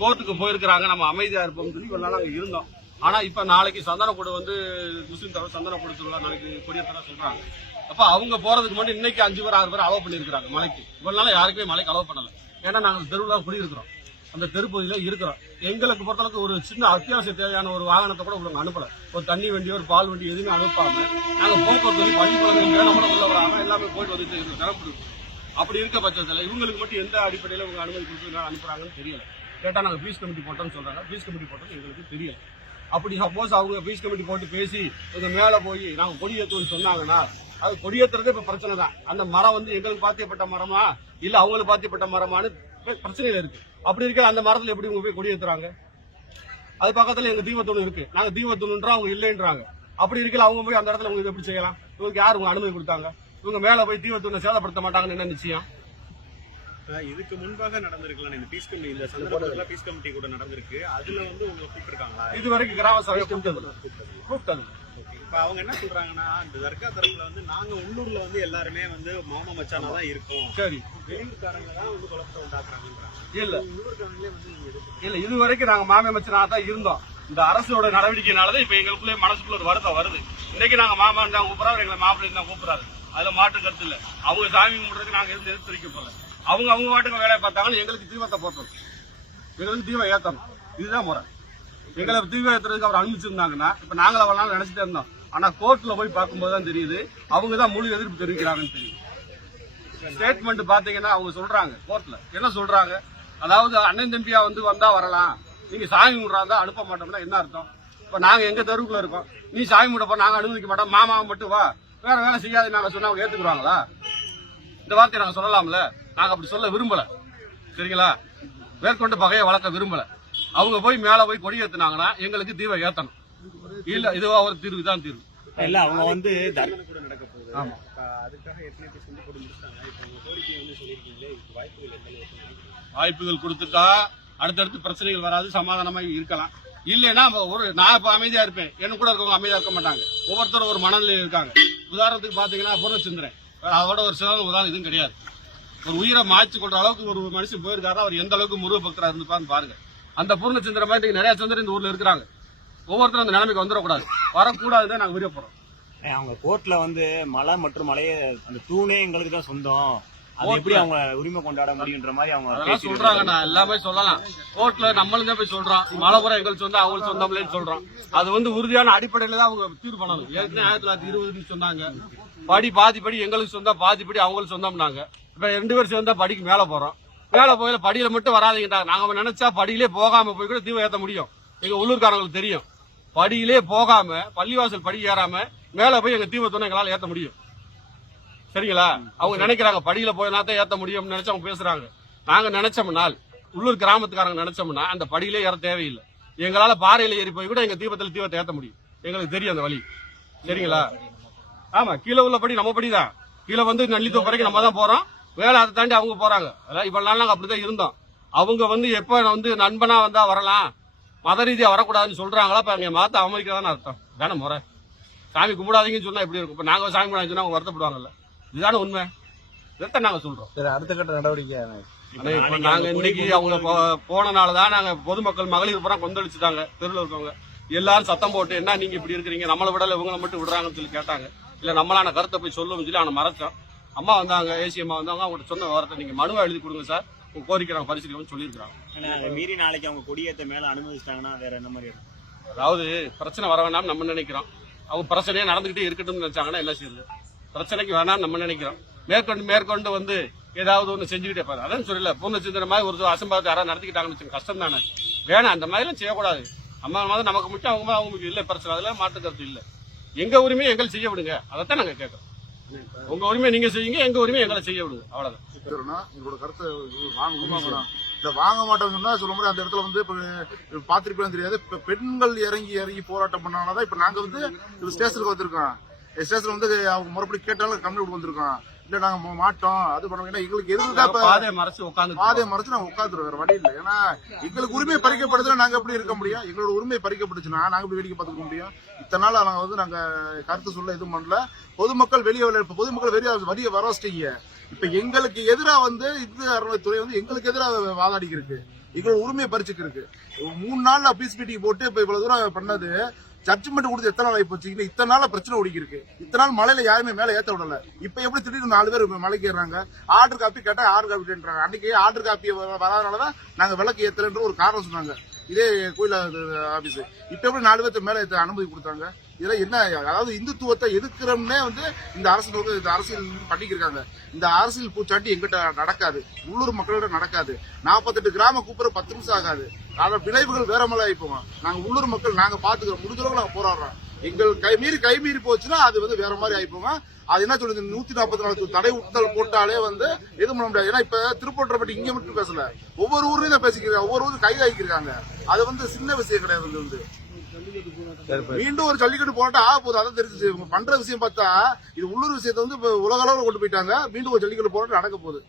கோர்ட்டுக்கு போயிருக்கிறாங்க, நம்ம அமைதியா இருப்போம்னு சொல்லி ஒரு நாள் அங்க இருந்தோம். ஆனா இப்ப நாளைக்கு சந்தனக்கூடு வந்து முஸ்லீம் தவிர சந்தனக்கூடு திருவிழா நாளைக்கு கொடியேற்ற சொல்றாங்க. அப்ப அவங்க போறதுக்கு முன்னாடி இன்னைக்கு 5 பேர் 6 பேர் அலோவ் பண்ணிருக்காங்க மலைக்கு. இவ்வளவு நாள் யாருக்குமே மலைக்கு அலோவ் பண்ணல. ஏன்னா நாங்க தெருவுல குடியிருக்கிறோம், அந்த தெருப்பகுதியில இருக்கிறோம். எங்களுக்கு பொறுத்தளவுக்கு ஒரு சின்ன அத்தியாவசிய தேவையான ஒரு வாகனத்தை கூட உங்களுக்கு அனுப்பல. ஒரு தண்ணி வண்டி, ஒரு பால் வண்டி எதுவுமே அனுப்பாம நாங்க போக்குவரத்து பள்ளி குழந்தைங்க நம்ம உள்ள வராம எல்லாமே போயிட்டு வந்துட்டு நிரப்பு. அப்படி இருக்க பட்சத்தில் இவங்களுக்கு மட்டும் எந்த அடிப்படையில் இவங்க அனுமதி கொடுத்து அனுப்புறாங்கன்னு தெரியல. கேட்டா நாங்க பீஸ் கமிட்டி போட்டோம்னு சொல்றாங்க. பீஸ் கமிட்டி போட்டோம் எங்களுக்கு தெரியல. அப்படி சப்போஸ் அவங்க பீஸ் கமிட்டி போட்டு பேசி இங்க மேல போய் நாங்க கொடியேற்றுவோம்னு சொன்னாங்கன்னா அது கொடியேற்றுறது இப்ப பிரச்சனை தான். அந்த மரம் வந்து எங்களுக்கு பாத்தியப்பட்ட மரமா இல்ல அவங்களுக்கு பாத்தியப்பட்ட மரமானு பிரச்சனையில இருக்கு. அப்படி இருக்கிற அந்த மரத்துல எப்படி இவங்க போய் கொடியேற்றுறாங்க? அது பக்கத்துல எங்க தீபத்தூண் இருக்கு, நாங்க தீபத்தூண்ன்றோம், அவங்க இல்லைன்றாங்க. அப்படி இருக்கல அவங்க போய் அந்த இடத்துல உங்களுக்கு எப்படி செய்யலாம்? இவங்களுக்கு யார் உங்க அனுமதி கொடுத்தாங்க? இவங்க மேல போய் தீபத்தூணை சேதப்படுத்த மாட்டாங்கன்னு என்ன நிச்சயம்? இதுக்கு முன்பாக நடந்திருக்கலாம் இந்த பீஸ் கமிட்டி, இந்த சந்தர்ப்பத்துல பீஸ் கமிட்டி கூட நடந்திருக்கு. அதுல வந்து உங்களை கூப்பிட்டுருக்காங்களா? இது வரைக்கும் கிராம சபையை கூப்பிட்டது. இப்ப அவங்க என்ன சொல்றாங்கன்னா, இந்த தர்கா தரப்புல வந்து நாங்க உள்ளூர்ல வந்து எல்லாருமே வந்து மாமா மச்சானா தான் இருக்கோம், சரி வெளியூர்காரங்க தான் வந்து குழப்பத்தை உண்டாக்குறாங்கன்றாங்க. இல்ல உள்ளூர்காரங்களே வந்து இல்ல இது வரைக்கும் நாங்க மாமே மச்சனா தான் இருந்தோம். இந்த அரசோட நடவடிக்கையினாலதான் இப்ப எங்களுக்குள்ளே மனசுக்குள்ள ஒரு வருத்தம் வருது. இன்னைக்கு நாங்க மாமான்னு தான் கூப்பிடுறோம், எங்களை மாப்பிள்ளை தான் கூப்பிடுறாரு. அதுல மாற்று கருத்து இல்ல. அவங்க சாமி கும்பிடுறதுக்கு நாங்க எதுவும் எதிர்த்து வைக்க போல. அவங்க வாட்டுக்கு வேலையை பார்த்தாங்கன்னு எங்களுக்கு தீபத்தை போட்டோம். எங்களுக்கு தீபம் ஏத்தணும், இதுதான் முறை. எங்களை தீபம் ஏத்துறதுக்கு அவர் அனுப்பிச்சிருந்தாங்கன்னா இப்ப நாங்கள வரலாம் நினைச்சிட்டே இருந்தோம். ஆனா கோர்ட்ல போய் பார்க்கும்போது தான் தெரியுது அவங்க தான் முழு எதிர்ப்பு தெரிவிக்கிறாங்கன்னு தெரியும். ஸ்டேட்மெண்ட் பாத்தீங்கன்னா அவங்க சொல்றாங்க கோர்ட்ல என்ன சொல்றாங்க, அதாவது அண்ணன் தம்பியா வந்து வந்தா வரலாம், நீங்க சாமி கும்பிடுறா அனுப்ப மாட்டோம்னா என்ன அர்த்தம்? இப்ப நாங்க எங்க தெருவுக்குள்ள இருக்கோம், நீ சாமி கும்பிடப்போ நாங்க அனுமதிக்க மாட்டோம், மாமாவை மட்டும் வா, வேற வேலை செய்யாது நாங்க சொன்னா அவங்க ஏத்துக்குறாங்களா? இந்த வார்த்தையை நாங்க சொல்லலாம்ல? நாங்க அப்படி சொல்ல விரும்பல, சரிங்களா? மேற்கொண்டு பகையை வளர்க்க விரும்பல. அவங்க போய் மேல போய் கொடி ஏத்துனாங்கன்னா எங்களுக்கு தீபம் ஏத்தணும். இல்ல இதுவா ஒரு தீர்வு தான் தீர்வு. இல்ல அவங்க வந்து தர்மம் கூட நடக்க போகுது. ஆமா, அதுக்காக எத்தனை பேர் செஞ்சு போட்டு முடிச்சாங்க. இப்போ உங்க கோரிக்கை வந்து சொல்லிருக்கீங்களே, இதுக்கு வாய்ப்புகள் கொடுத்துட்டா அடுத்தடுத்து பிரச்சனைகள் வராது, சமாதானமா இருக்கலாம். இல்லைன்னா நான் இப்ப அமைதியா இருப்பேன், என்ன கூட இருக்கவங்க அமைதியா இருக்க மாட்டாங்க. ஒவ்வொருத்தரும் ஒரு மனநிலையில் இருக்காங்க. உதாரணத்துக்கு பாத்தீங்கன்னா பூர்ணச்சந்திரன், அதோட ஒரு சிறந்த உதாரணம் இதுவும் கிடையாது. ஒரு உயிரை மாய்ச்சி கொள்ற அளவுக்கு ஒரு மனுஷன் போயிருக்காரு. அவர் எந்த அளவுக்கு முருக பக்தரா இருந்துப்பான்னு பாருங்க. அந்த பூர்ணச்சந்திர மாதிரி நிறைய சந்திரன் இந்த ஊர்ல இருக்கிறாங்க. ஒவ்வொருத்தரும் அந்த நிலைமைக்கு வந்துடக்கூடாது, வரக்கூடாதுதான் நாங்க விருப்பப்படுறோம். அவங்க கோர்ட்ல வந்து மலை மற்றும் மலையை அந்த தூணே எங்களுக்கு தான் சொந்தம், அது எப்படி அவங்க உரிமை கொண்டாட முடியுன்ற மாதிரி அவங்க சொல்றாங்க. நான் எல்லாமே சொல்லலாம். கோர்ட்ல நம்மளும் போய் சொல்றோம், மலைப்புறம் எங்களுக்கு சொந்தம் அவங்களுக்கு சொந்தம்லன்னு சொல்றோம். அது வந்து உறுதியான அடிப்படையில தான் அவங்க தீர்வு பண்ணணும். ஏற்கனவே 1920 சொன்னாங்க, பாதிப்படி எங்களுக்கு சொந்தம், பாதிப்படி அவங்களுக்கு சொந்தம்னாங்க. இப்ப 2 பேர் சேர்ந்தா படிக்கு மேல போறோம். மேல போயில படியில மட்டும் வராதீங்க. நாங்க நினைச்சா படியிலே போகாம போய் கூட தீபம் ஏத்த முடியும். எங்க உள்ளூர்காரங்களுக்கு தெரியும், படியிலே போகாம பள்ளிவாசல் படி ஏறாம மேல போய் எங்க தீபத்தோட எங்களால ஏத்த முடியும், சரிங்களா? அவங்க நினைக்கிறாங்க படியில போய் தான் ஏத்த முடியும் நினைச்சு அவங்க பேசுறாங்க. நாங்க நினைச்சோம்னா, உள்ளூர் கிராமத்துக்காரங்க நினைச்சோம்னா அந்த படியிலே ஏற தேவையில்லை. எங்களால பாறையில ஏறி போய் கூட எங்க தீபத்தை ஏத்த முடியும். எங்களுக்கு தெரியும் அந்த வழி, சரிங்களா? ஆமா, கீழே உள்ள படி நம்ம படிதான். கீழே வந்து நள்ளித்தோப்பு வரைக்கும் நம்ம தான் போறோம், வேலை அதை தாண்டி அவங்க போறாங்க. அதான் இவ்வளவு நாள் நாங்க அப்படிதான் இருந்தோம். அவங்க வந்து எப்ப வந்து நண்பனா வந்தா வரலாம், மத ரீதியா வரக்கூடாதுன்னு சொல்றாங்களா? இப்ப எங்க மதத்தை அவமதிக்கதானே அர்த்தம், தானே முறை? சாமி கும்பிடாதீங்கன்னு சொன்னா எப்படி இருக்கும்? இப்ப நாங்க சாமி கும்பிடாதுன்னு சொன்னா அவங்க வருத்தப்படுவாங்கல்ல? இதுதானே உண்மை, இதைத்தான் நாங்க சொல்றோம். அடுத்த கட்ட நடவடிக்கை இப்ப நாங்க இன்னைக்கு அவங்க போனனாலதான் நாங்க பொதுமக்கள் மகளிர் பூரா கொந்தளிச்சுட்டாங்க. தெருவில் இருக்கவங்க எல்லாரும் சத்தம் போட்டு, என்ன நீங்க இப்படி இருக்கிறீங்க, நம்மளை விடல இவங்களை மட்டும் விடுறாங்கன்னு சொல்லி கேட்டாங்க. இல்ல நம்மளான கருத்தை போய் சொல்லுவோம் சொல்லி அவனை மறைச்சோம். அம்மா வந்தாங்க, ஏசி அம்மா வந்தாங்க. அவங்கள்ட்ட சொன்ன வார்த்தை, நீங்க மனுவா எழுதி கொடுங்க சார், உங்க கோரிக்கை நாங்க பரிசீலிக்கணும்னு சொல்லியிருக்காங்க. மீறி நாளைக்கு அவங்க கொடியேற்ற மேல அனுமதிச்சிட்டாங்கன்னா வேற என்ன மாதிரி இருக்கும்? அதாவது பிரச்சனை வர வேண்டாம் நம்ம நினைக்கிறோம். அவங்க பிரச்சனையே நடந்துகிட்டே இருக்கட்டும்னு நினைச்சாங்கன்னா என்ன செய்யுது? பிரச்சனைக்கு வேணாம் நம்ம நினைக்கிறோம். மேற்கொண்டு வந்து ஏதாவது ஒண்ணு செஞ்சுக்கிட்டே பாரு. அதான் சொல்லல, பூர்ணச்சந்திர மாதிரி ஒரு அசம்பாவத்தை யாராவது நடத்திக்கிட்டாங்கன்னு கஷ்டம் தானே. வேணாம், அந்த மாதிரி எல்லாம் செய்யக்கூடாது. அம்மா மாதிரி நமக்கு முக்கியம், அவங்க இல்ல பிரச்சனை, அதெல்லாம் மாற்று கருத்து இல்ல. எங்க உரிமையை எங்களை செய்ய விடுங்க, அதைத்தான் நாங்க கேட்கறோம். உங்க உரிமை நீங்க செய்யுங்க, எங்க உரிமை எங்களை செய்ய விடுங்க, அவ்வளவுதான். எங்களோட கருத்தை வாங்க மாட்டோம்னு சொன்னா சொல்ல மாதிரி அந்த இடத்துல வந்து இப்ப பாத்திருப்பேன்னு தெரியாது. இப்ப பெண்கள் இறங்கி போராட்டம் பண்ணாலதான் இப்ப நாங்க வந்து ஸ்டேஷனுக்கு வந்திருக்கோம். ஸ்டேஷன் வந்து அவங்க மறுபடியும் கேட்டாலும் கம்ப்ளைண்ட் வந்திருக்கோம். இல்ல நாங்க மாட்டோம் அது பண்ணுவோம். ஏன்னா எங்களுக்கு எதுக்கு பாதையை மறைச்சு நாங்க உட்காந்துருவோம், வேற வழி இல்லை. ஏன்னா எங்களுக்கு உரிமை பறிக்கப்படுதுன்னா நாங்க எப்படி இருக்க முடியும்? எங்களோட உரிமை பறிக்கப்பட்டுச்சுன்னா நாங்க எப்படி வேடிக்கை பார்த்துக்க முடியும்? இத்தனை நாள் நாங்க வந்து நாங்க கருத்து சொல்ல எதுவும் பண்ணல. பொதுமக்கள் வெளியே வர வச்சிட்டீங்க. இப்ப எங்களுக்கு எதிராக வந்து இந்து அறநிலைத்துறை வந்து எங்களுக்கு எதிராக வாதாடிக்கு இருக்கு. எங்களோட உரிமையை பறிச்சுக்கு இருக்கு. 3 நாள்ல பீஸ் மீட்டிங் போட்டு இப்ப இவ்வளவு தூரம் பண்ணது ஜட்ஜ்மெண்ட் கொடுத்து எத்தனை நாள் ஆகி போச்சு. இத்தனை நாள பிரச்சனை ஓடிக்கி இருக்கு. இத்தனை நாள் மலையில யாருமே மேல ஏத்த விடல. இப்ப எப்படி திடீர்னு 4 பேர் மலைக்கு ஏறாங்க? ஆர்டர் காப்பி கேட்டா ஆர்டர் காப்பின்றாங்க. அன்னைக்கு ஆர்டர் காப்பி வராதனாலதான் நாங்க விளக்கு ஏத்துறன்ற ஒரு காரணம் சொன்னாங்க இதே கோயில் ஆபீஸ். இப்ப எப்படி 4 பேர்த்து மேல ஏத்த அனுமதி கொடுத்தாங்க? இதெல்லாம் என்ன? அதாவது இந்துத்துவத்தை எதிர்க்கிறோம்னே வந்து இந்த அரசியல் பண்ணிக்கிருக்காங்க. இந்த அரசியல் பூச்சாட்டி எங்கிட்ட நடக்காது, உள்ளூர் மக்களோட நடக்காது. 48 கிராம கூப்பிட 10 நிமிஷம் ஆகாது. அதோட விளைவுகள் வேற மாதிரி ஆயிப்போம். நாங்க உள்ளூர் மக்கள் நாங்க பாத்துக்கிறோம், முடிஞ்ச அளவுக்கு நாங்க போராடுறோம். எங்கள் கை மீறி போச்சுன்னா அது வந்து வேற மாதிரி ஆயிப்போங்க. அது என்ன சொல்லுது, 144 தடை உத்தல் போட்டாலே வந்து எதுவும் பண்ண முடியாது. ஏன்னா இப்ப திருப்பூர் இங்க மட்டும் பேசல, ஒவ்வொரு ஊர்லயும் தான் பேசிக்கிறாங்க, ஒவ்வொரு ஊரும் கைதாக்கிருக்காங்க. அது வந்து சின்ன விஷயம் கிடையாது. வந்து மீண்டும் ஒரு ஜல்லிக்கட்டு போராட்டம் ஆக போகுது. அதான் தெரிஞ்சு பண்ற விஷயம் பார்த்தா இது உள்ளூர் விஷயத்தை வந்து உலக அளவில் கொண்டு போயிட்டாங்க. மீண்டும் ஒரு ஜல்லிக்கட்டு போராட்டம் நடக்க போகுது.